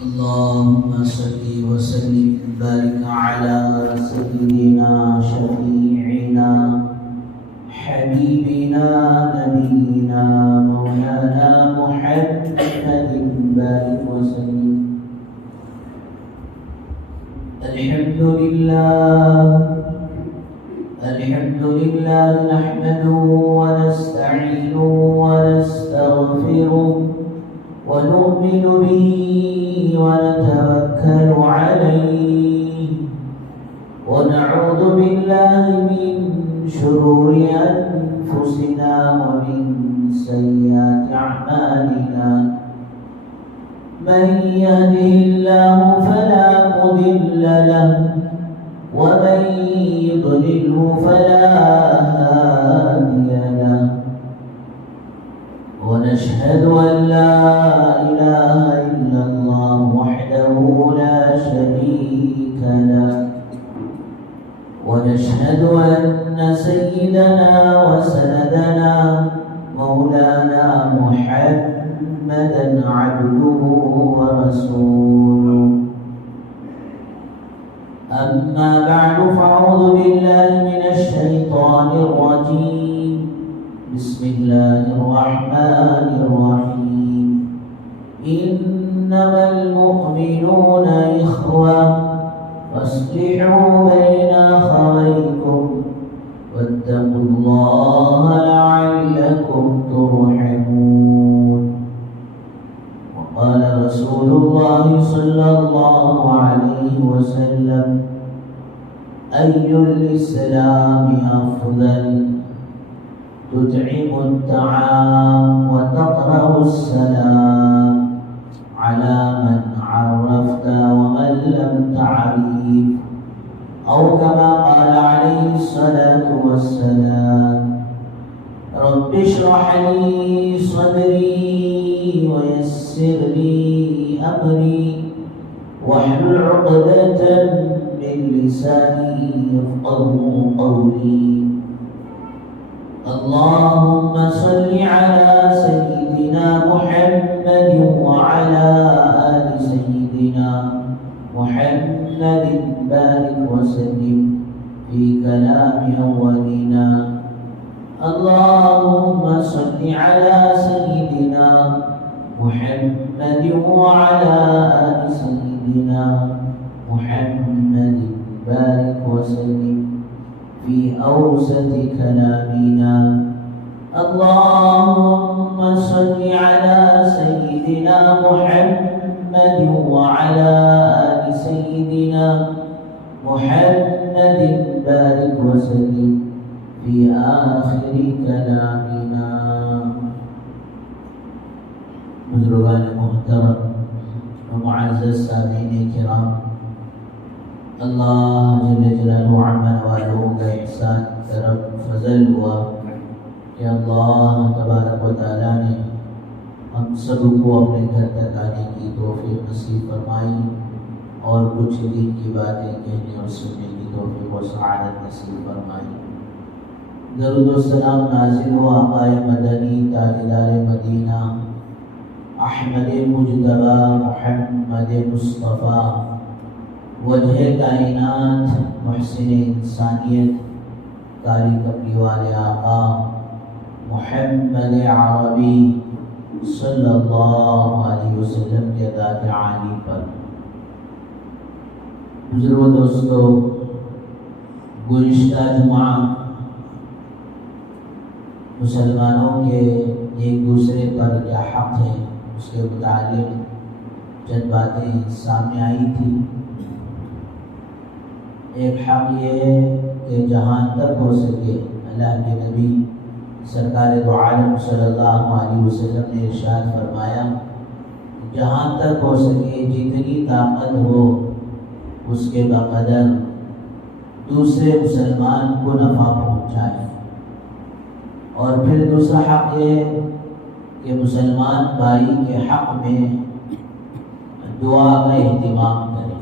اللهم صل وسلم وبارك على سيدنا شفيعنا حبيبنا نبينا مولانا محمد بارك وسلم. الحمد لله نحمده ونستعينه ونستغفره ونؤمن به ونتوكل عليه ونعوذ بالله من شرور أنفسنا ومن سيئات أعمالنا. من يهده الله فلا مضل له ومن يضلله فلا هادي له. ونشهد أن لا إله إلا الله وحده لا شريك له. ونشهد أن سيدنا وسندنا مولانا محمدا عبده ورسوله. أما بعد فأعوذ بالله من الشيطان الرجيم. بسم الله الرحمن الرحيم. إنما المؤمنون إخوة فاصلحوا بين أخويكم واتقوا الله لعلكم ترحمون. وقال رسول الله صلى الله عليه وسلم: أي الإسلام أفضل؟ تطعم الطعام وتقرأ السلام على من عرفت ومن لم تعرف، أو كما قال عليه الصلاة والسلام: رب اشرح لي صدري ويسر لي أمري واحلل عقدة من لساني يفقهوا قولي. اللهم صل على سيدنا محمد وعلى آل سيدنا محمد بارك وسلم في كلام أولنا. اللهم صل على سيدنا محمد وعلى آل سيدنا محمد بارك وسلم في أوسط كلامنا. اللهم صل على سيدنا محمد وعلى آل سيدنا محمد بارك وسلم في آخر كلامنا. بزرگان محترم و معزز سامعین کرام، اللہ جل جلالہ عما نوالہ کا احسان کرم فضل ہوا کہ اللہ تبارک و تعالیٰ نے ہم سب کو اپنے گھر تک آنے کی توفیق نصیب فرمائی اور کچھ دین کی باتیں کہنے اور سننے کی توفیق و سعادت نصیب فرمائی. درود و سلام نازل ہو آقا مدنی تاجدار مدینہ احمد مجتبی محمد مصطفیٰ وجہ کائنات محسن انسانیت کاری کملی والے آقا محمد عربی صلی اللہ علیہ وسلم کے ذات عالی پر. بزرگوں دوستو، گزشتہ جمعہ مسلمانوں کے ایک دوسرے پر کیا حق ہے اس کے متعلق چند باتیں سامنے آئی تھی. ایک حق یہ ہے کہ جہاں تک ہو سکے اللہ کے نبی سرکار دو عالم صلی اللہ علیہ وسلم نے ارشاد فرمایا، جہاں تک ہو سکے جتنی طاقت ہو اس کے بقدر دوسرے مسلمان کو نفع پہنچائے. اور پھر دوسرا حق یہ ہے کہ مسلمان بھائی کے حق میں دعا کا اہتمام کرے.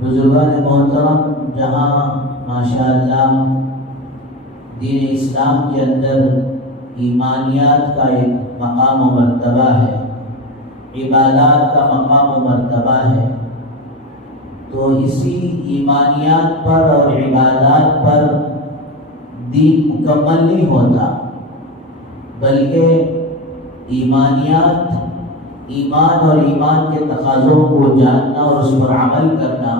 بزرگان محترم، جہاں ماشاءاللہ دین اسلام کے اندر ایمانیات کا ایک مقام و مرتبہ ہے، عبادات کا مقام و مرتبہ ہے، تو اسی ایمانیات پر اور عبادات پر دین مکمل نہیں ہوتا، بلکہ ایمانیات، ایمان اور ایمان کے تقاضوں کو جاننا اور اس پر عمل کرنا،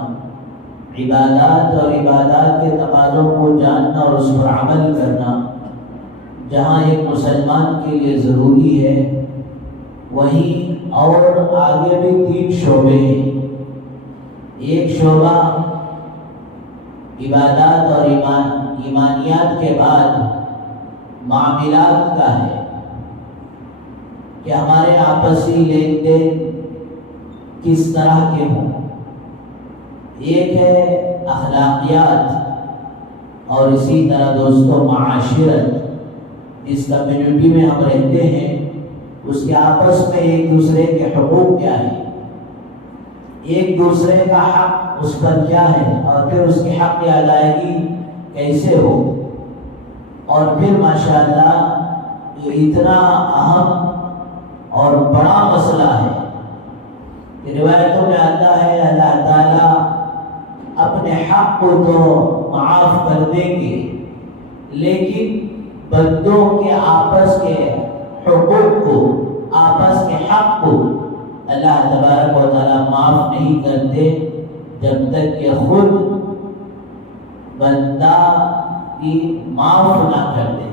عبادات اور عبادات کے تقاضوں کو جاننا اور اس پر عمل کرنا جہاں ایک مسلمان کے لیے ضروری ہے، وہیں اور آگے بھی 3 شعبے ہیں۔ ایک شعبہ عبادات اور ایمانیات کے بعد معاملات کا ہے کہ ہمارے آپسی لین دین کس طرح کے ہوں۔ ایک ہے اخلاقیات اور اسی طرح دوستوں معاشرت، جس کمیونٹی میں ہم رہتے ہیں اس کے آپس میں ایک دوسرے کے حقوق کیا ہے، ایک دوسرے کا حق اس پر کیا ہے، اور پھر اس کے حق کی ادائیگی کیسے ہو۔ اور پھر ماشاءاللہ یہ اتنا اہم اور بڑا مسئلہ ہے کہ روایتوں میں آتا ہے اللہ تعالیٰ اپنے حق کو تو معاف کر دیں گے، لیکن بندوں کے آپس کے حقوق کو، آپس کے حق کو اللہ تبارک و تعالیٰ معاف نہیں کرتے جب تک کہ خود بندہ کی معاف نہ کر دے۔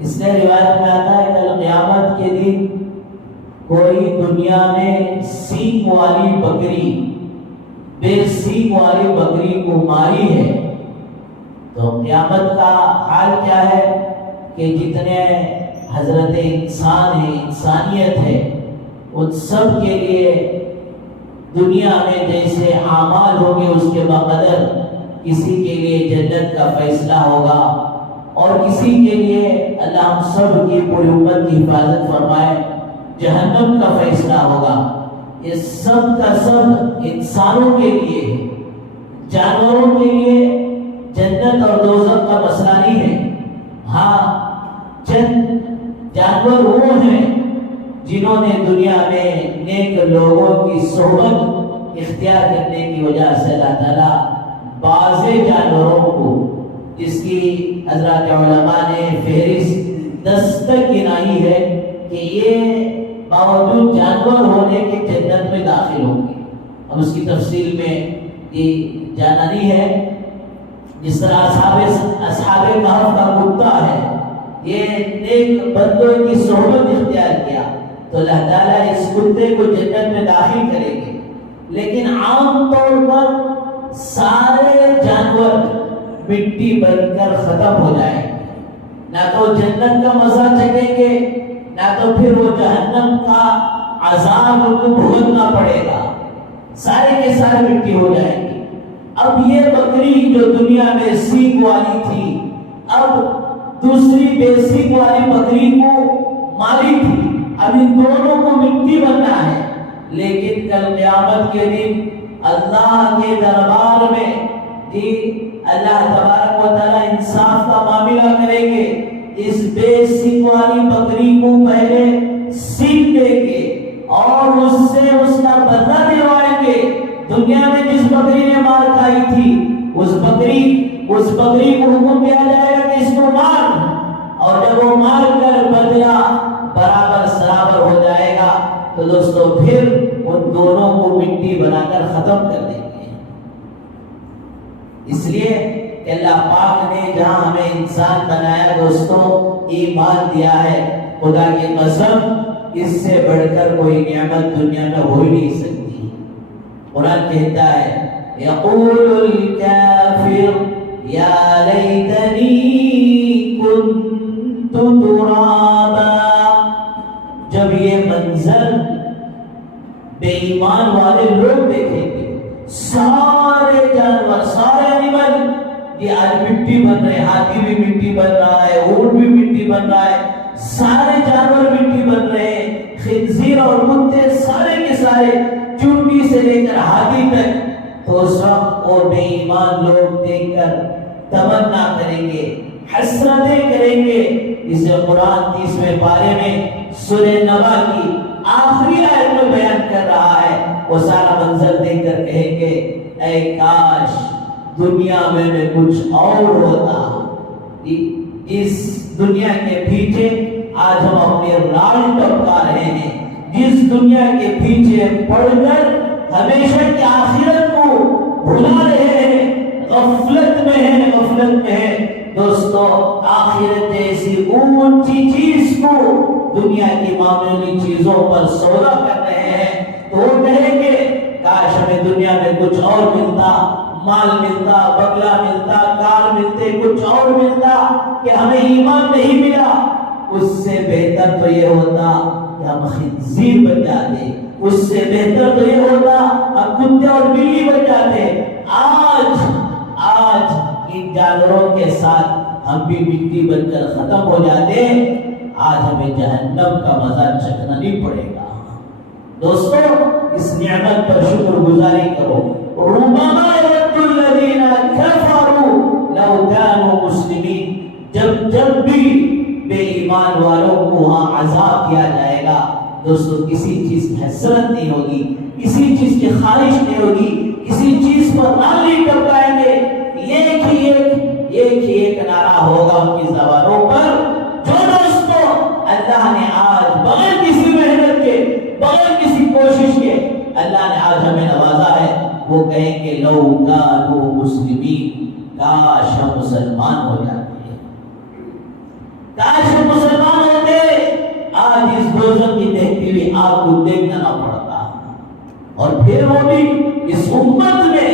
اس لیے روایت میں آتا ہے کل قیامت کے دن کوئی دنیا میں سینگ والی بکری، بے سینگ والی بکری کو ماری ہے، تو قیامت کا حال کیا ہے کہ جتنے حضرت انسان ہے، انسانیت ہے، ان سب کے لیے دنیا میں جیسے اعمال ہوں گے اس کے بقدر کسی کے لیے جنت کا فیصلہ ہوگا، اور کسی کے لیے اللہ ہم سب کی پوری امت کی حفاظت فرمائے جہنم کا فیصلہ ہوگا۔ یہ سب کا سب انسانوں کے لیے ہے، جانوروں کے لیے جنت اور دوزخ کا مسئلہ نہیں ہے۔ ہاں چند جانور وہ ہیں جنہوں نے دنیا میں نیک لوگوں کی صحبت اختیار کرنے کی وجہ سے اللہ تعالیٰ بعض جانوروں کو، جس کی حضرات علماء نے فہرست 10 تک گنائی ہے کہ یہ باوجود جانور ہونے کے جنت میں داخل ہوں گے۔ اب اس کی تفصیل میں یہ جانا نہیں ہے۔ جس طرح اصحاب کہف کا کتا ہے، یہ نیک بندوں کی صحبت اختیار کیا تو اللہ تعالیٰ اس کتے کو جنت میں داخل کریں گے، لیکن عام طور پر سارے جانور مٹی بن کر ختم ہو جائیں گے، نہ تو جنت کا مزہ چکھیں گے، نہ تو پھر وہ جہنم کا عذاب ان کو بھگتنا پڑے گا، سارے کے سارے مٹی ہو جائیں گے۔ اب یہ بکری جو دنیا میں سینگ والی تھی، اب دوسری بے سینگ والی بکری کو ماری تھی، اب ان دونوں کو مٹی بننا ہے، لیکن کل قیامت کے دن اللہ کے دربار میں اللہ تبارک و تعالیٰ انصاف کا معاملہ کریں گے۔ اس بے سینگ والی بکری کو پہلے سینگ دیں گے اور اس سے اس کا بدلہ دلوائیں گے۔ دنیا میں جس بکری نے مار کھائی تھی اس بکری کو حکم دیا جائے گا کہ اس کو مار، اور جب وہ مار کر بدلہ برابر سرابر ہو جائے گا تو دوستو پھر ان دونوں کو مٹی بنا کر ختم کر دیں گے۔ اس لیے کہ اللہ پاک نے جہاں ہمیں انسان بنایا دوستو، ایمان دیا ہے، خدا کی قسم اس سے بڑھ کر کوئی نعمت دنیا میں ہو ہی نہیں سکتی۔ قرآن کہتا ہے یقول الکافر یا لیتنی کنت ترابا، جب یہ منظر بے ایمان والے لوگ دیکھیں گے، سارے جانور، سارے انیمل یہ آج مٹی بن رہے، ہاتھی بھی مٹی بن رہا ہے، اونٹ بھی مٹی بن رہا ہے، سارے جانور مٹی بن رہے ہیں، خنزیر اور کتے سارے کے سارے، چونٹی سے لے کر ہاتھی تک، تو اس وقت وہ بے ایمان لوگ دیکھ کر تمنا کریں گے، حسرتیں کریں گے۔ اسے قرآن 30ویں پارے میں سورہ نبا کی آخری آیت میں بیان کر رہا ہے، وہ سارا منظر دیکھ کر کہیں گے اے کاش دنیا میں کچھ اور ہوتا۔ اس دنیا کے پیچھے آج ہم اپنے رال ٹپکا رہے ہیں، جس دنیا کے پیچھے پڑ کر ہمیشہ کی آخرت کو بھلا رہے ہیں، غفلت میں ہیں۔ دوستو آخرت جیسی اونچی چیز کو دنیا کی معمولی چیزوں پر سودا کر رہے ہیں، تو وہ کہیں گے کاش ہمیں دنیا میں کچھ اور ملتا، مال ملتا، بنگلہ ملتا، کار ملتے، کچھ اور ملتا، کہ ہمیں ایمان نہیں ملا۔ اس سے بہتر تو یہ ہوتا کہ ہم خنزیر بن جاتے، اس سے بہتر تو یہ ہوتا ہم کتے اور بلی بن جاتے۔ آج ان جانوروں کے ساتھ ہم بھی مٹی بن کر ختم ہو جاتے، آج ہمیں جہنم کا مزہ چکھنا نہیں پڑے گا۔ دوستو اس نعمت پر شکر گزاری کرو۔ ربما يود الذين كفروا لو كانوا مسلمين، جب بھی بے ایمان والوں کو وہاں عذاب دیا جائے گا، دوستو کسی چیز کی حسرت نہیں ہوگی، کسی چیز کی خواہش نہیں ہوگی، کسی چیز پر نالی ٹپکائیں گے، ایک ہی نعرہ ہوگا ان کی زبانوں پر، جو دوستو اللہ نے آج بغیر کسی محنت کے، بغیر کسی کوشش کے اللہ نے آج ہمیں نوازا ہے، وہ کہیں گے لو کانوا مسلمین، کاش ہم مسلمان ہو جاتے، کاش ہم مسلمان ہوتے، آج اس دوزخ کی دیکھتی ہوئی آگ کو دیکھنا نہ پڑتا۔ اور پھر وہ بھی اس امت میں،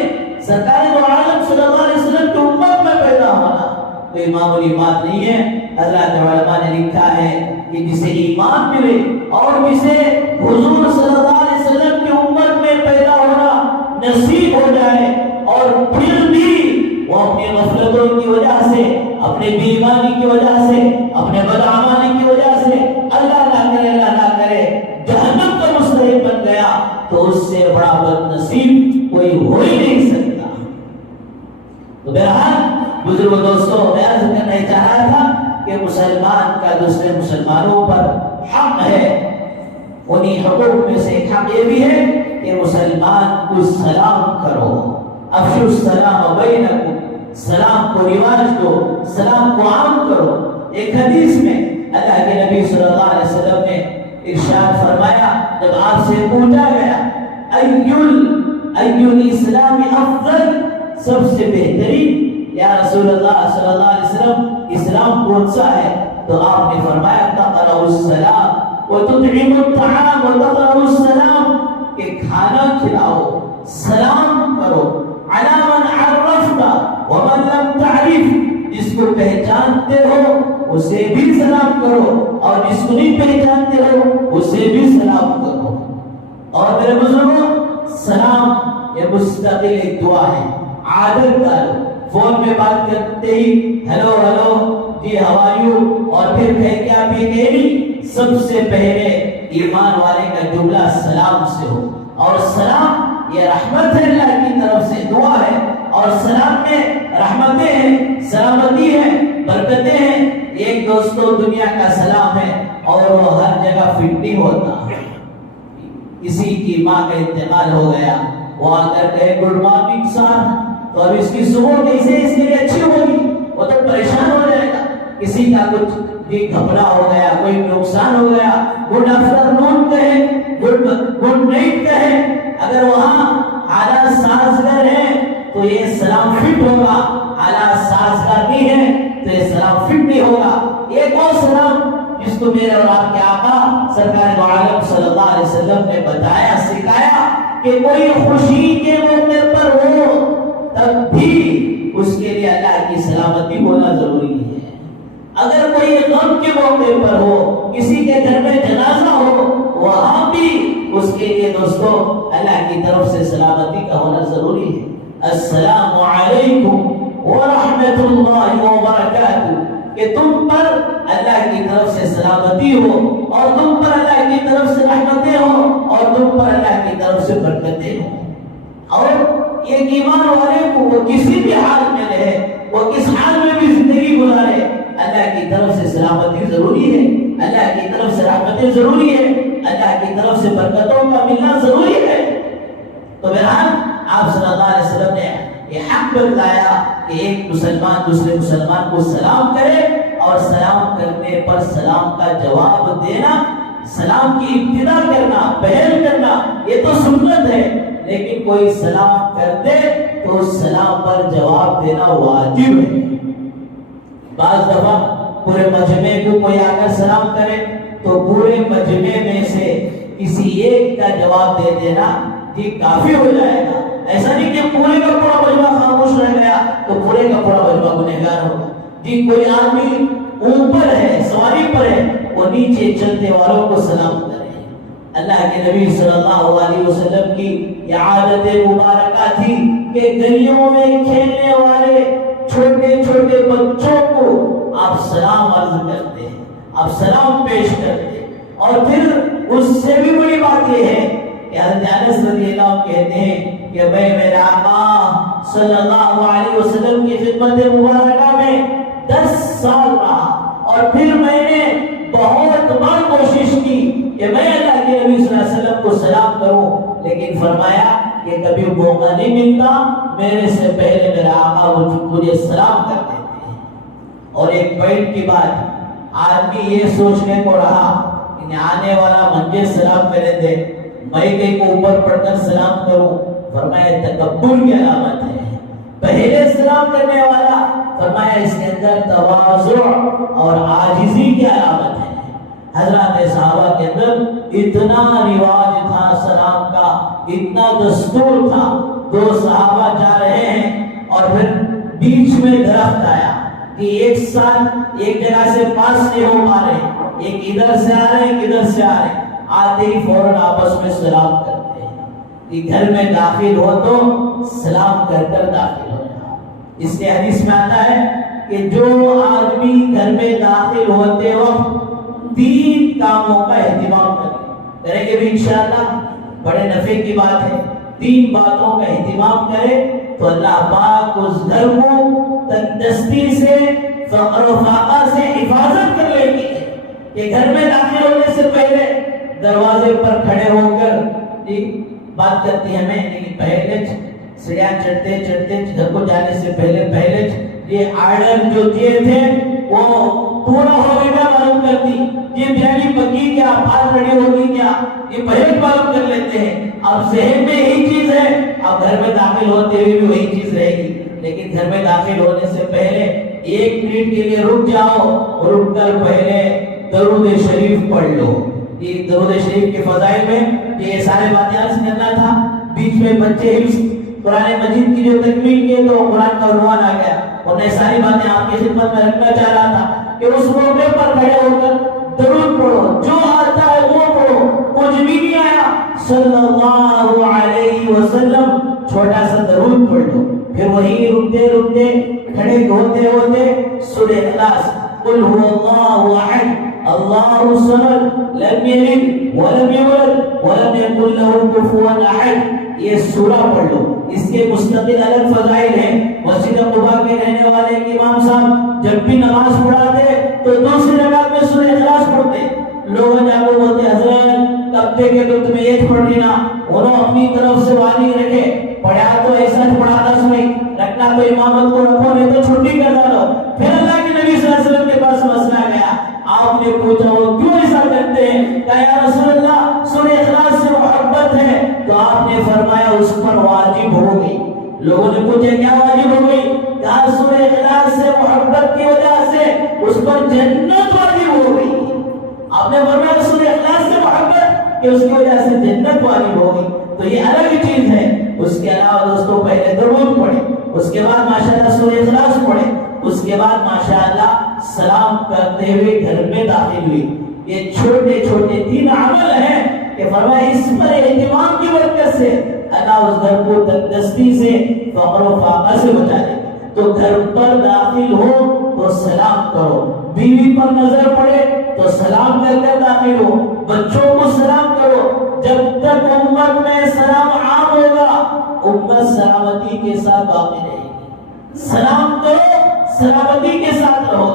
سرکار دو عالم صلی اللہ علیہ وسلم کی امت میں پیدا ہونا کوئی معمولی بات نہیں ہے۔ حضرات علماء نے لکھا ہے کہ جسے ایمان ملے اور جسے حضور صلی اللہ علیہ وسلم کی امت میں پیدا ہونا نصیب ہو جائے، اور پھر بھی وہ اپنی غفلتوں کی وجہ سے، اپنے بے ایمانی کی وجہ سے، اپنے بدعمالی کی وجہ سے اللہ نہ کرے جہنم کا مستحق بن گیا، تو اس سے بڑا بد نصیب کوئی ہو ہی نہیں سکتا۔ تو بہرحال بزرگ دوستوں، میں عرض کرنا چاہ رہا تھا کہ مسلمان کا دوسرے مسلمانوں پر حق ہے، انہی حقوق میں سے ایک حق یہ بھی ہے کہ مسلمان کو سلام کرو، افشوا السلام بینکم، سلام کو رواج دو، سلام کو عام کرو۔ ایک حدیث میں اللہ کے نبی صلی اللہ علیہ وسلم نے ارشاد فرمایا، جب آپ سے پوچھا گیا ایل اسلام افضل، سب سے بہترین یا رسول اللہ صلی اللہ علیہ وسلم اسلام کون سا ہے، تو آپ نے فرمایا تقرأ السلام وتطعم الطعام وتقرأ السلام، کہ کھانا کھلاؤ، سلام کرو، علی من عرفت ومن لم تعرف، جس کو پہچانتے ہو اسے بھی سلام کرو، اور جس کو نہیں پہچانتے ہو اسے بھی سلام کرو۔ اور میرے بزرگوں، سلام یہ مستقل ایک دعا ہے، عادت ڈالو، فون میں بات کرتے ہی ہیلو جی ہاؤ آر یو، اور پھر کہے کہ آپ یہ کہہ نہیں، سب سے پہلے ایمان والے کا جملہ سلام سے ہو، اور سلام یہ رحمت ہے، اللہ کی طرف سے دعا ہے، اور سلام میں رحمتیں ہیں، سلامتی ہے، برکتیں ہیں۔ ایک دوستو دنیا کا سلام ہے اور وہ ہر جگہ فٹ نہیں ہوتا۔ کسی کی ماں کا انتقال ہو گیا، وہ آ کر کہے گڈ مارننگ سر، تو اب اس کی صبح کیسے اس کے لیے اچھی ہوگی، وہ تو پریشان ہو جائے گا۔ کسی کا کچھ بھی گھبرا ہو گیا، کوئی نقصان ہو گیا، گڈ آفٹر نون کہے، گڈ نائٹ کہے، اگر وہاں حالات سازگار ہیں تو یہ سلام فٹ ہوگا، حالات سازگار نہیں ہے تو یہ سلام فٹ نہیں ہوگا۔ ایک اور سلام جس کو میرے اور آپ کے آقا سرکار دو عالم صلی اللہ علیہ وسلم نے بتایا، سکھایا کہ کوئی خوشی کے موقع پر ہو تب بھی اس کے لیے اللہ کی سلامتی ہونا ضروری ہے۔ اگر کوئی غم کے موقع پر ہو، کسی کے گھر میں جنازہ ہو، وہاں بھی اس کے لیے دوستو اللہ کی طرف سے سلامتی کا ہونا ضروری ہے۔ السلام علیکم ورحمۃ اللہ وبرکاتہ، کہ تم پر اللہ کی طرف سے سلامتی ہو، اور تم پر اللہ کی طرف سے رحمتیں ہوں، اور تم پر اللہ کی طرف سے برکتیں ہوں۔ اور ایک ایمان والے کو وہ کسی بھی حال میں رہے، وہ کس حال میں بھی زندگی گزارے، اللہ کی طرف سے سلامتی ضروری ہے۔ اللہ کی طرف سے رحمتیں ضروری ہے، اللہ کی طرف سے برکتوں کا ملنا ضروری ہے۔ تو بہرحال آپ صلی اللہ علیہ وسلم نے یہ حق بتلایا کہ ایک مسلمان دوسرے مسلمان کو سلام کرے، اور سلام کرنے پر سلام کا جواب دینا، سلام کی ابتدا کرنا، پہل کرنا، یہ تو سنت ہے، لیکن کوئی سلام کر دے تو سلام پر جواب دینا واجب ہے۔ بعض دفعہ پورے مجمع کو کوئی آ کر سلام کرے تو پورے مجمع میں سے کسی ایک کا جواب دے دینا یہ کافی ہو جائے گا۔ ایسا نہیں کہ پورے کا پورا مجمع خاموش رہ گیا تو پورے کا پورا مجمع گنہگار ہوگا۔ جی کوئی آدمی اوپر ہے، سواری پر ہے، وہ نیچے چلتے والوں کو سلام کرے۔ اللہ کے نبی صلی اللہ علیہ وسلم کی یہ عادت مبارکہ تھی کہ گلیوں میں کھیلنے والے چھوٹے چھوٹے بچوں کو آپ سلام عرض کرتے ہیں، آپ سلام پیش کرتے ہیں۔ اور پھر اس سے بھی بڑی بات یہ ہے کہ حضرت انس رضی اللہ عنہ کہتے ہیں کہ میں میرے آقا صلی اللہ علیہ وسلم کی خدمت مبارکہ میں 10 سال رہا، اور پھر میں نے بہت بار کوشش کی کہ میں اللہ کے نبی صلی اللہ علیہ وسلم کو سلام کروں، لیکن فرمایا کہ کبھی موقع نہیں ملتا، میرے سے پہلے میرا آقا مجھے سلام کر دیتے ہیں۔ اور ایک پوائنٹ کی بات، آدمی یہ سوچنے کو رہا کہ آنے والا مجھے سلام کرے دے، میں کہیں کو اوپر پڑھ کر سلام کروں، فرمایا تکبر کی علامت ہے۔ پہلے سلام کرنے والا فرمایا اس کے اندر تواضع اور عاجزی کی علامت ہے۔ حضرات صحابہ کے اندر اتنا رواج تھا سلام کا، اتنا دستور تھا، 2 صحابہ جا رہے ہیں اور پھر بیچ میں درخت آیا کہ ایک ساتھ ایک جگہ سے پاس نہیں ہو پا رہے، ایک ادھر سے آ رہے ہیں، ایک ادھر سے آ رہے ہیں، آتے ہی فوراً آپس میں سلام کرتے ہیں کہ گھر میں داخل ہو تو سلام کر کر داخل ہو جاؤ۔ اس کے حدیث میں آتا ہے کہ جو آدمی گھر میں داخل ہوتے وقت 3 کاموں کا اہتمام کریں گے بھی انشاءاللہ، بڑے نفع کی بات ہے، 3 باتوں کا اہتمام کرے تو اللہ پاک اس گھر کو تندرستی سے، فقر و فاقہ سے حفاظت کر لے گی۔ کہ گھر میں داخل ہونے سے پہلے دروازے پر کھڑے ہو کر بات کرتی ہمیں، لیکن پہلے سیڑھیاں چڑھتے چڑھتے گھر کو جانے سے پہلے یہ آرڈر جو دیے تھے وہ پورا ہو گیا معلوم کرتی، یہ بریانی پکی کیا، بات ریڈی ہوگی کیا، یہ پہلے معلوم کر لیتے ہیں۔ اب ذہن میں یہی چیز ہے، اب گھر میں داخل ہوتے ہوئے بھی وہی چیز رہے گی، لیکن گھر میں داخل ہونے سے پہلے 1 منٹ کے لیے رک جاؤ، رک کر پہلے درود شریف پڑھ لو۔ یہ درود شریف کے فضائل میں یہ سارے باتیں عرض کرنا تھا۔ بیچ میں بچے حفظ قرآن مجید کی جو تکمیل کے تو قرآن کا عنوان آ گیا، اور میں ساری باتیں آپ کی خدمت میں رکھنا چاہ رہا تھا کہ اس موقع پر کھڑے ہو کر درود پڑھو، جو آتا ہے وہ پڑھو، کچھ بھی نہیں آیا صلی اللہ علیہ وسلم چھوٹا سا درود پڑھ لو، پھر وہی رکتے رکتے کھڑے ہوتے ہوتے سورہ اخلاص، قل هو اللہ احد اللہ الصمد لم یلد ولم یولد ولم یکن له کفوا احد، یہ سورہ پڑھ لو۔ اس کے مستقل الگ فضائل ہیں۔ مسجد قباء کے رہنے والے امام صاحب جب بھی نماز پڑھاتے تو دوسری رکعت میں سورہ اخلاص پڑھتے۔ لوگ جا کے بولتے حضرت کب دیکھے تو تمہیں ایک پڑھ لینا، انہوں اپنی طرف سے وانی رکھے، پڑھا تو ایسا پڑھاتا سنیں، رکھنا تو امامت کو رکھو، نہیں تو چھٹی کر ڈالو۔ پھر اللہ کے نبی صلی اللہ علیہ وسلم کے پاس مسئلہ گیا، آپ نے پوچھا وہ کیوں ایسا کرتے ہیں؟ کہا یا رسول اللہ سورہ اخلاص سے محبت ہے، تو آپ نے فرمایا اس پر واجب ہو گئی۔ لوگوں نے پوچھا کیا واجب ہو گئی؟ کہا سورہ اخلاص سے محبت کی وجہ سے اس پر جنت واجب ہو گئی۔ آپ نے فرمایا سورہ اخلاص سے محبت کہ اس کی وجہ سے جنت واجب ہو گئی، تو یہ الگ چیز ہے۔ اس کے علاوہ دوستوں پہلے درود پڑھیں، اس کے بعد ماشاءاللہ سورہ اخلاص پڑھیں، اس کے بعد ماشاءاللہ سلام کرتے ہوئے گھر میں داخل ہوئی۔ یہ چھوٹے چھوٹے 3 عمل ہیں کہ فرمایا اس پر اہتمام کی برکت سے اللہ اس گھر کو تندرستی سے، فقر و فاقہ سے بچا لے۔ تو گھر پر داخل ہو تو سلام کرو، بیوی پر نظر پڑے تو سلام کر کر داخل ہو، بچوں کو سلام کرو۔ جب تک امت میں سلام عام ہوگا امت سلامتی کے ساتھ باقی رہے گی۔ سلام کرو، سلامتی کے ساتھ رہو۔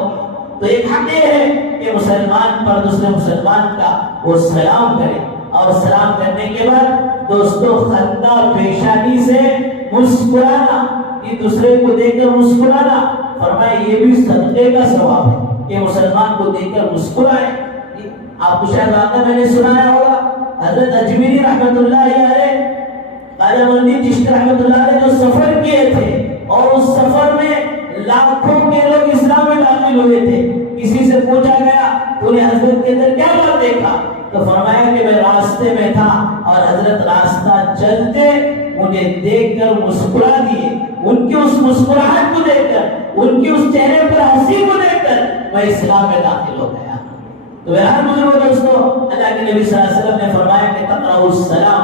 تو ایک حق یہ ہے کہ مسلمان پر دوسرے مسلمان کا وہ سلام کرے، اور سلام کرنے کے بعد دوستو خندہ پیشانی سے مسکرانا، یہ دوسرے کو دیکھ کر مسکرانا، فرمایا یہ بھی صدقے کا ثواب ہے کہ مسلمان کو دیکھ کر مسکرائے۔ آپ کو شاید واقعہ میں نے سنایا ہوگا، حضرت اجمیری رحمت اللہ علیہ، خواجہ معین چشتی رحمت اللہ علیہ جو سفر کیے تھے، اور اس سفر میں لاکھوں کے لوگ اسلام میں داخل ہوئے تھے، کسی سے پوچھا گیا تو نے حضرت کے اندر کیا بات دیکھا، تو فرمایا کہ میں راستے میں تھا اور حضرت راستہ چلتے مجھے دیکھ کر مسکرا دیے، ان کی اس مسکراہٹ کو دیکھ کر، ان کی اس چہرے پر ہنسی کو دیکھ کر میں اسلام میں داخل ہو گیا۔ تو بہرحال بزرگوں دوستو، اللہ کے نبی صلی اللہ علیہ وسلم نے فرمایا کہ تقرأوا السلام،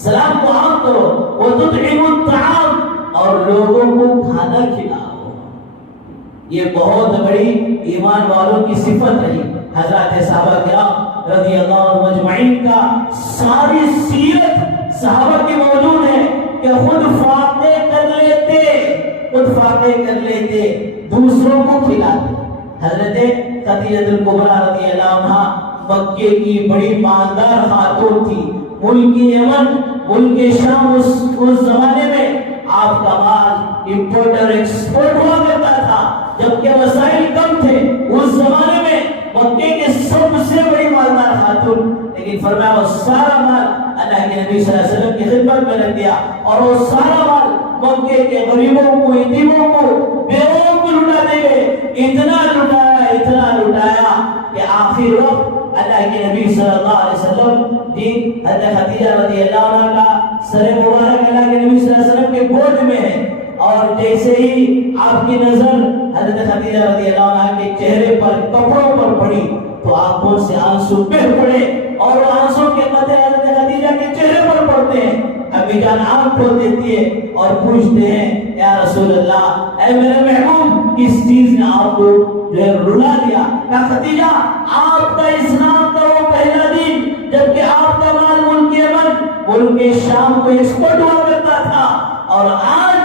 سلام کو عام کرو، وتطعموا الطعام، اور لوگوں کو کھانا کھلاؤ۔ یہ بہت بڑی ایمان والوں کی صفت رہی۔ حضرات صحابہ کرام رضی اللہ عنہم اجمعین کا ساری سیرت صحابہ کی موجود ہے کہ خود فاتح کر لیتے، دوسروں کو کھلاتے۔ حضرت خدیجہ الکبریٰ رضی اللہ عنہا مکے کی بڑی مالدار خاتون تھی، ملک یمن، ملک شام، اس زمانے میں آپ کا مال امپورٹ اور ایکسپورٹ ہوا کرتا تھا، جبکہ وسائل کم تھے۔ اس زمانے میں مکے کے سب سے بڑی مالدار خاتون، لیکن فرمایا وہ سارا مال اللہ کے نبی صلی اللہ علیہ وسلم کی خدمت میں رکھ دیا، اور وہ سارا مال مکے کے غریبوں کو، یتیموں کو، بیووں کو لٹا دے گئے۔ اتنا لٹایا کہ آخر وقت اللہ کے نبی صلی اللہ علیہ وسلم حضرت خدیجہ رضی اللہ عنہ کا سر مبارک اللہ کے نبی صلی اللہ علیہ وسلم کے گود میں ہے، اور جیسے ہی آپ کی نظر حضرت خدیجہ رضی اللہ عنہ کے چہرے پر، کپڑوں پر پڑی تو آنکھوں سے آنسو بہہ پڑے، اور آنسو کے قطرے حضرت خدیجہ کے چہرے پر پڑتے ہیں۔ امی جان آنکھ کھول دیتی ہے اور پوچھتے ہیں یا رسول اللہ، اے میرے محبوب، کس چیز نے آپ کو جو ہے رلا دیا؟ کہ خدیجہ آپ کا اسلام کا وہ پہلا دن جبکہ آپ کا مال ملک یمن، ملک شام کو ایکسپورٹ ہوا کرتا تھا، اور آج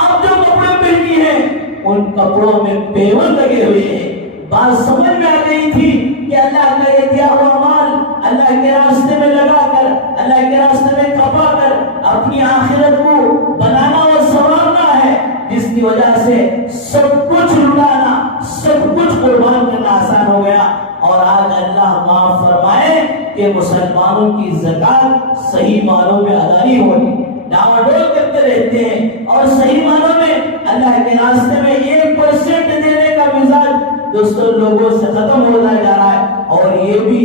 آپ جو کپڑے پہنی ہیں ان کپڑوں میں پیون لگے ہوئے ہیں۔ بات سمجھ میں آ گئی تھی کہ اللہ کا یہ دیا ہوا مال اللہ کے راستے میں لگا کر، اللہ کے راستے میں کھپا کر اپنی آخرت کو بنانا اور سنوارنا ہے، جس کی وجہ سے سب کچھ لٹانا، سب کچھ قربان کرنا آسان ہو گیا۔ اور آج اللہ معاف فرمائے کہ مسلمانوں کی زکات صحیح معنوں میں ادا نہیں ہو رہی، ڈاما ڈول کرتے رہتے ہیں، اور صحیح معنوں میں اللہ کے راستے میں 1% دینے کا مزاج دوستوں لوگوں سے ختم ہوتا جا رہا ہے۔ اور یہ بھی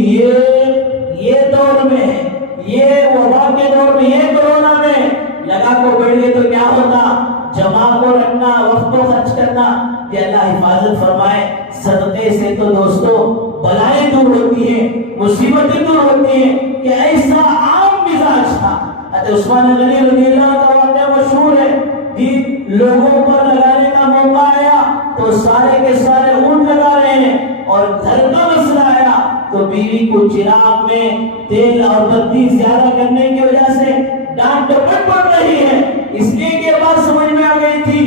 یہ دور میں ہے، یہ وبا کے دور میں، یہ کورونا میں لگا کو بیٹھ گئے تو کیا ہوتا؟ جمع کو رکھنا، وقت کو خرچ کرنا، کہ اللہ حفاظت فرمائے۔ صدقے سے تو دوستوں بلائیں دور ہوتی ہیں، مصیبتیں دور ہوتی ہیں، کہ ایسا عام مزاج تھا۔ حضرت عثمان غنی رضی اللہ کا واقعہ مشہور ہے، لوگوں پر لگانے کا موقع آیا تو سارے کے سارے اونٹ لگا رہے ہیں، اور گھر کا مسئلہ آیا تو بیوی کو چراغ میں تیل اور بتی زیادہ کرنے کی وجہ سے ڈانٹ ڈپٹ پڑ رہی ہے، اس لیے کہ بات سمجھ میں آ گئی تھی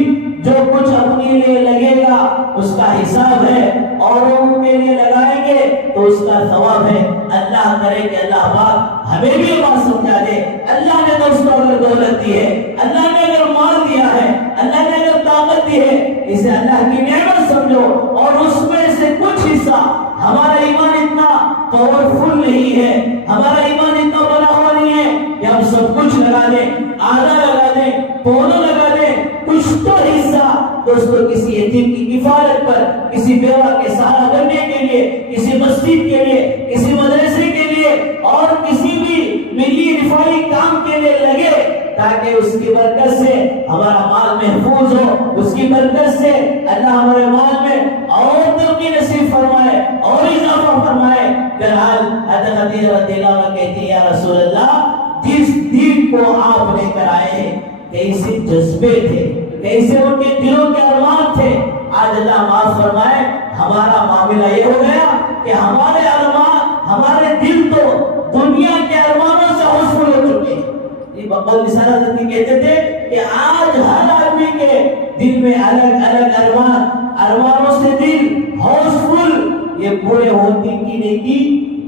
جو کچھ اپنے لیے لگے گا اس کا حساب ہے، اوروں کے لیے لگائیں گے تو اس کا ثواب ہے۔ اللہ کرے کہ اللہ پاک ہمیں بھی یہ بات سمجھا دے۔ اللہ نے دوستوں اگر دولت دی ہے، اللہ نے اگر مال دیا ہے، اللہ نے اگر طاقت دی ہے، اسے اللہ کی نعمت سمجھو، اور اس میں سے کچھ حصہ، ہمارا ایمان اتنا پاورفل نہیں ہے، ہمارا ایمان اتنا بڑا ہوا نہیں ہے کہ ہم سب کچھ لگا دیں، آدھا لگا دیں، پونوں لگا دیں، کچھ تو حصہ دوستوں کسی یتیم کی کفالت پر، کسی بیوہ کے سہارا بننے کے لیے، کسی مسجد کے لیے، کسی مدرسے کے لیے، اور کسی بھی ملی رفاہی کام کے لیے لگے، تاکہ اس کی برکت سے ہمارا مال محفوظ ہو، اس کی برکت سے اللہ ہمارے مال میں اور ترقی نصیب فرمائے اور اضافہ فرمائے۔ بہرحال حضرت خدیجہ رضی اللہ عنہا کہتی ہے یا رسول اللہ، جس دین کو آپ لے کر آئے کیسے جذبے تھے، کیسے ان کے دلوں کے ارمان تھے، آج اللہ معاف فرمائے ہمارا معاملہ یہ ہو گیا کہ ہمارے ارمان، ہمارے دل تو دنیا کے ارمانوں سے حوصل ہو چکے ہیں۔ بقول نثار حضرت کہتے تھے کہ آج ہر آدمی کے دل میں الگ الگ ارمانوں سے دل ہاؤس فل یہ پورے ہوتی کی نیکی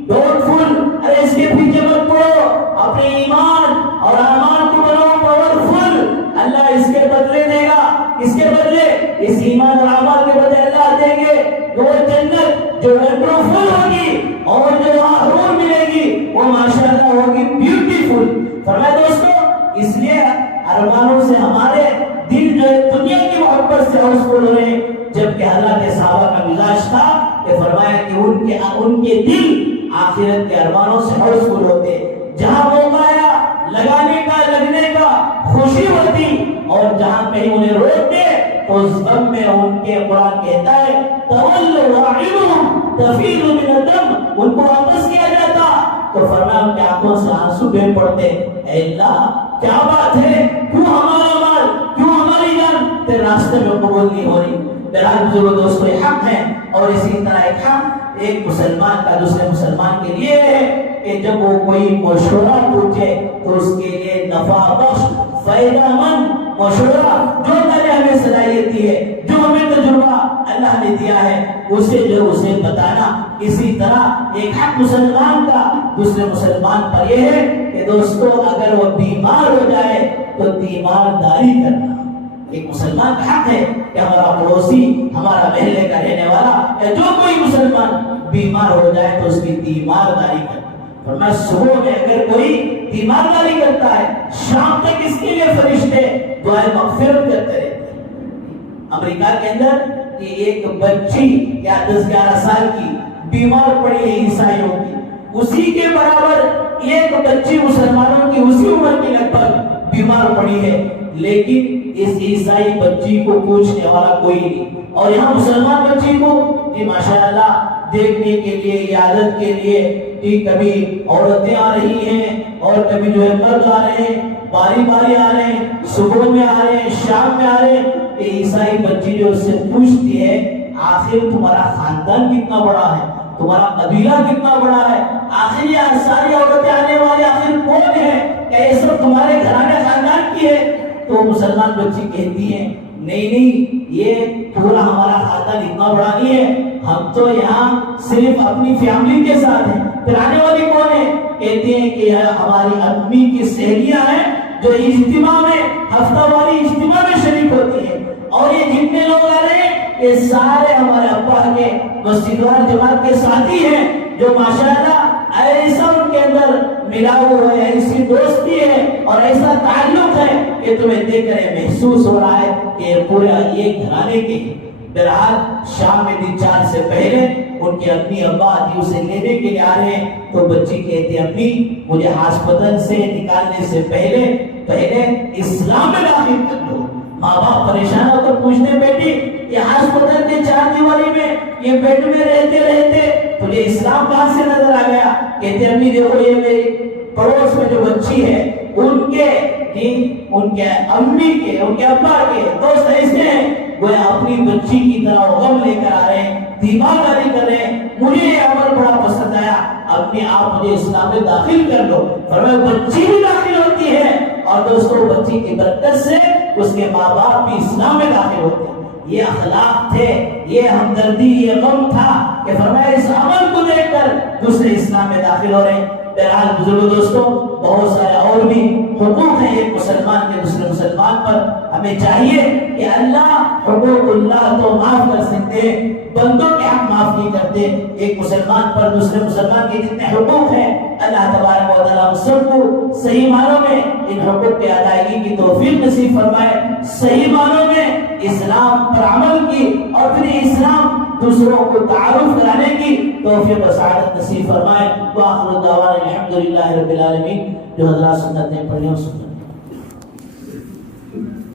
ڈونٹ فل، ارے اس کے پیچھے مت پڑو، اپنے ایمان اور اعمال کو بناؤ پاورفل، اللہ اس کے بدلے دے گا، اس کے بدلے اس ایمان اور اعمال کے بدلے اللہ دیں گے وہ جنت جو ونڈرفل ہوگی اور جو وہاں حور ملے گی وہ ماشاءاللہ ہوگی بیوٹیفل۔ فرمایا دوستو اس لیے ارمانوں سے ہمارے دل جو ہے دنیا کی محبت سے ہاؤسفل ہو رہے، جبکہ حضرات صحابہ کا مزاج تھا کہ فرمایا کہ ان کے دل آخرت کے ارمانوں سے ہاؤسفل ہوتے، جہاں موقع آیا لگانے کا لگنے کا خوشی ہوتی، اور جہاں کہیں انہیں روکتے تو اس غم میں ان کے قرآن کہتا ہے تولوا عنہم تفیض من الدم، ان کو واپس کیا جاتا تو فرمایا ان کی آنکھوں سے آنسو بہہ پڑتے، اے اللہ کیا بات ہے، کیوں ہمارا مال، کیوں ہماری جان تیرے راستے میں قبول نہیں ہو رہی۔ بہرحال بزرگوں دوستو یہ حق ہے، اور اسی طرح ایک حق ایک مسلمان کا دوسرے مسلمان کے لیے ہے کہ جب وہ کوئی مشورہ پوچھے تو اس کے لیے نفع بخش فائدہ مند مشورہ جو اللہ نے ہمیں صلاحیت دی ہے، جو ہمیں تجربہ اللہ نے دیا ہے اسے بتانا۔ اسی طرح ایک حق مسلمان کا دوسرے مسلمان پر یہ ہے کہ دوستو اگر وہ بیمار ہو جائے تو تیمارداری کرنا۔ ایک مسلمان کا حق ہے کہ ہمارا پڑوسی، ہمارا محلے کا رہنے والا یا جو کوئی مسلمان بیمار ہو جائے تو اس کی تیمارداری کرنا۔ فرمایا صبح میں اگر کوئی تیمارداری کرتا ہے شام تک اس کے لیے فرشتے دعائے مغفرت کرتے رہتے ہیں۔ امریکہ کے اندر یہ ایک بچی یا 10-11 سال کی بیمار پڑی ہے عیسائیوں کی، اسی کے برابر ایک بچی مسلمانوں کی اسی عمر کی لگ بھگ بیمار پڑی ہے، لیکن اس عیسائی بچی کو پوچھنے والا کوئی نہیں، اور یہاں مسلمان بچی کو جی ماشاءاللہ دیکھنے کے لیے، عیادت کے لیے کہ کبھی عورتیں آ رہی ہیں اور کبھی جو ہے مرد آ رہے ہیں، باری باری آ رہے ہیں، صبح میں آ رہے ہیں، شام میں آ رہے ہیں۔ عیسائی بچی جو اس سے پوچھتی ہے آخر تمہارا خاندان کتنا بڑا ہے، تمہارا قبیلہ کتنا بڑا ہے، آخر یہ ساری عورتیں آنے والے آخر کون ہے، کیا یہ سب تمہارے گھرانے خاندان کی ہے؟ تو مسلمان بچی کہتی ہے نہیں یہ پورا ہمارا خاندان اتنا بڑا نہیں ہے، ہم تو یہاں صرف اپنی فیملی کے ساتھ ہیں۔ پھر آنے والی کون ہے؟ کہتے ہیں کہ ہماری امی کی سہیلیاں ہیں جو اجتماع میں ہفتہ واری اجتماع میں شریک ہوتی ہیں، اور یہ جتنے لوگ آ رہے ہیں یہ سارے ہمارے ابا کے مسجد وال جماعت کے ساتھی ہیں جو ماشاءاللہ ایسا ان کے اندر ملا ہوا ہے، ایسی دوستی ہے اور ایسا تعلق ہے کہ تمہیں دیکھ کر محسوس ہو رہا ہے کہ پورا یہ گھرانے کے۔ بہرحال شام میں 3-4 سے پہلے ان کے امی ابا آدھی اسے لینے کے لیے آ رہے ہیں تو بچی کہتی امی مجھے ہاسپٹل سے نکالنے سے پہلے اسلام میں داخل کر دو۔ ماں باپ پریشان ہو کر پوچھتے بیٹی یہ ہاسپٹل کے 4 دیواری میں یہ بیڈ میں رہتے تجھے اسلام کہاں سے نظر آ گیا؟ کہتے امی دیکھو یہ میری پڑوس میں جو بچی ہے ان کے امی کے ان کے ابا کے دوست ایسے ہیں وہ اپنی بچی کی طرح غم لے کر آ رہے ہیں، تیمارداری کر رہے ہیں، مجھے یہ عمل بڑا پسند آیا، اپنے آپ مجھے اسلام میں داخل کر لو۔ فرمایا بچی بھی داخل ہوتی ہے اور دوستوں بچی کی برکت سے اس کے ماں باپ بھی اسلام میں داخل ہوتے ہیں۔ یہ اخلاق تھے، یہ ہمدردی، یہ غم تھا کہ فرمایا اس عمل کو دیکھ کر دوسرے اسلام میں داخل ہو رہے ہیں۔ بہرحال بزرگوں دوستوں بہت سارے اور بھی حقوق ہیں ایک مسلمان کے دوسرے مسلمان پر، ہمیں چاہیے کہ اللہ حقوق اللہ تو معاف کر سکتے ہیں، بندوں کے حق معاف نہیں کرتے۔ ایک مسلمان پر دوسرے مسلمان کے جتنے حقوق ہیں اللہ تبارک و تعالیٰ ہم سب کو صحیح معنوں میں ان حقوق کی ادائیگی کی توفیق نصیب فرمائے، صحیح معنوں میں اسلام پر عمل کی اور پھر اسلام دوسروں کو تعارف کرانے کی توفیق و سعادت نصیب فرمائے۔ وآخر دعوانا الحمدللہ رب العالمین۔ جو حضرات سنت نے پڑھی ہوں سنت